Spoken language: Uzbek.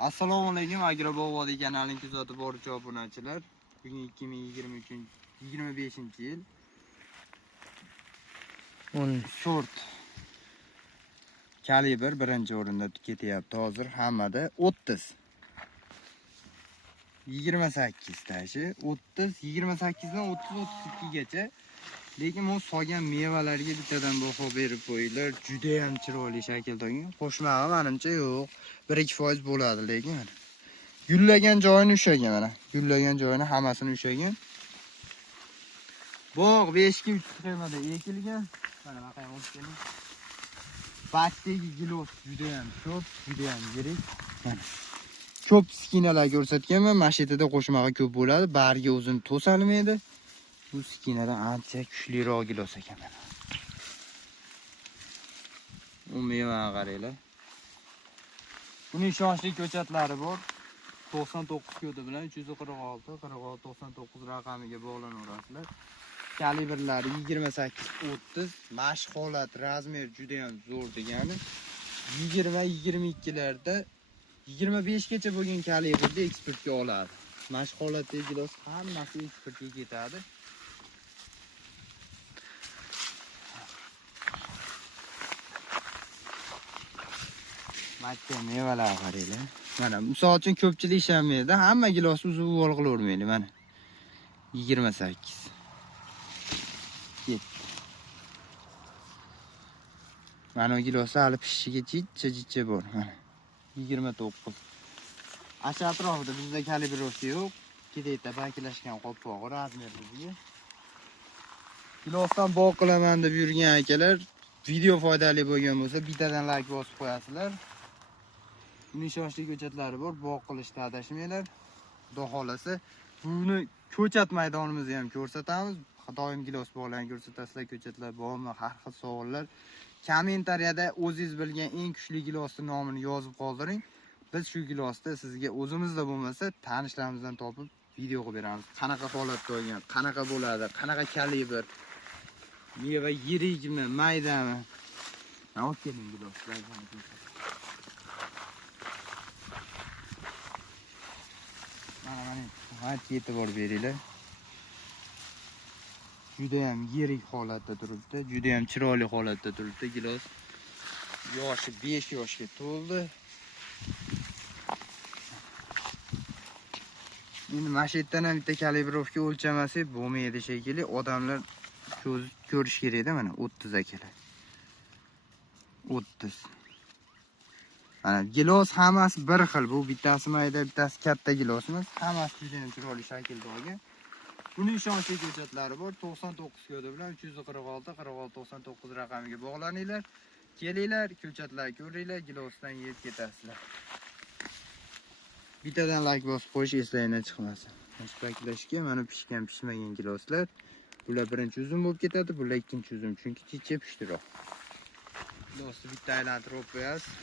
Assalomu alaykum, Agrobog'vodi kanalining kuzatib boruvchi obunachilar. Bugun 2023-25-yil. Sort kalibr birinchi o'rinda ketyapti. Hozir hammada 30. 28 tashi, 30, 28 dan 30-32 gacha. Lekin bu solgan mevalarga bittadan baho berib qo'yinglar. Juda ham chiroyli shaklda olgan. Qo'shmag'i menimcha yo'q. 1-2% bo'ladi, lekin gullagan joyini ushlagan mana. Gullagan joyini hammasini ushlagan. Bog' 5-3 sxemada ekilgan. Mana baqay o'tgan. Baktagi gilos juda ham ko'p, juda ham yirik. Mana ko'p skinalar ko'rsatganman. Mashitada qo'shmag'i ko'p bo'ladi, bariga o'zini to'salmaydi. Bu skinadan ancha kuchliroq gilos ekan mana. U mevani qaranglar. Buning ishonchli ko'chatlari bor. 99 kodi bilan 346 46 99 raqamiga bog'lanaverasizlar. Kalibrlari 28-30, mashq holat, razmer juda ham zo'r degani. 20-22 larda 25 gacha bo'lgan kalibrda eksportga oladi. Mashq holatdagi gilos hammasi eksportga ketadi. Makka mevalar qaranglar. Mana misol uchun ko'pchilik ishonmaydi, hamma gilos uzib olqilavermaydi mana. 28. Mana bu giloslar hali pishishiga jichcha bor. Mana 29. Acha atrofida bizda kalibrovka yo'q. Ketayda bankilashgan qopqoq razmer bizga. Gilosdan bog' qilaman deb yurgan akalar, video foydali bo'lgan bo'lsa bittadan like bosib qo'yasizlar. Buning ishonchli ko'chatlari bor, bog' qilishda adashmanglar. Xudo xolasa buni ko'chat maydonimizni ham ko'rsatamiz. Doim gilos bog'larni ko'rsatasizlar, ko'chatlar bormi, har xil savollar. Kommentariyada o'zingiz bilgan eng kuchli gilosning nomini yozib qoldiring. Biz shu gilosda sizga o'zimizda bo'lmasa, tanishlarimizdan topib video qilib beramiz. Qanaqa holatda olgan, qanaqa bo'ladi, qanaqa kalibr, meva yirikmi, maydami. Mana keling giloslar. Mana e'tibor beringlar. Juda ham yirik holatda turibdi, juda ham chiroyli holatda turibdi gilos. Yoshi 5 yoshga to'ldi. Endi mashetdan ham bitta kalibrovka o'lchamasak bo'lmaydi shekilli. Odamlar ko'rish kerak-da mana 30 akalar. 30. Mana gilos hammasi bir xil. Bu bittasi mayda, bittasi katta gilos emas. Hammasi juda ham chiroyli shaklda olgan. Buning ishonchli ko'chatlari bor. 99 kodi bilan 346 46 99 raqamiga bog'laninglar. Kelinglar, ko'chatlar ko'ringlar, gilosdan yeb ketasizlar. Bittadan like bosib qo'yish eslangdan chiqmasin. Mashqlashga mana pishgan, pishmagan giloslar. Bular birinchi uzum bo'lib ketadi, bular ikkinchi uzum, chunki chicha pishdiroq. Gilosni bitta aylantirib qo'yasiz.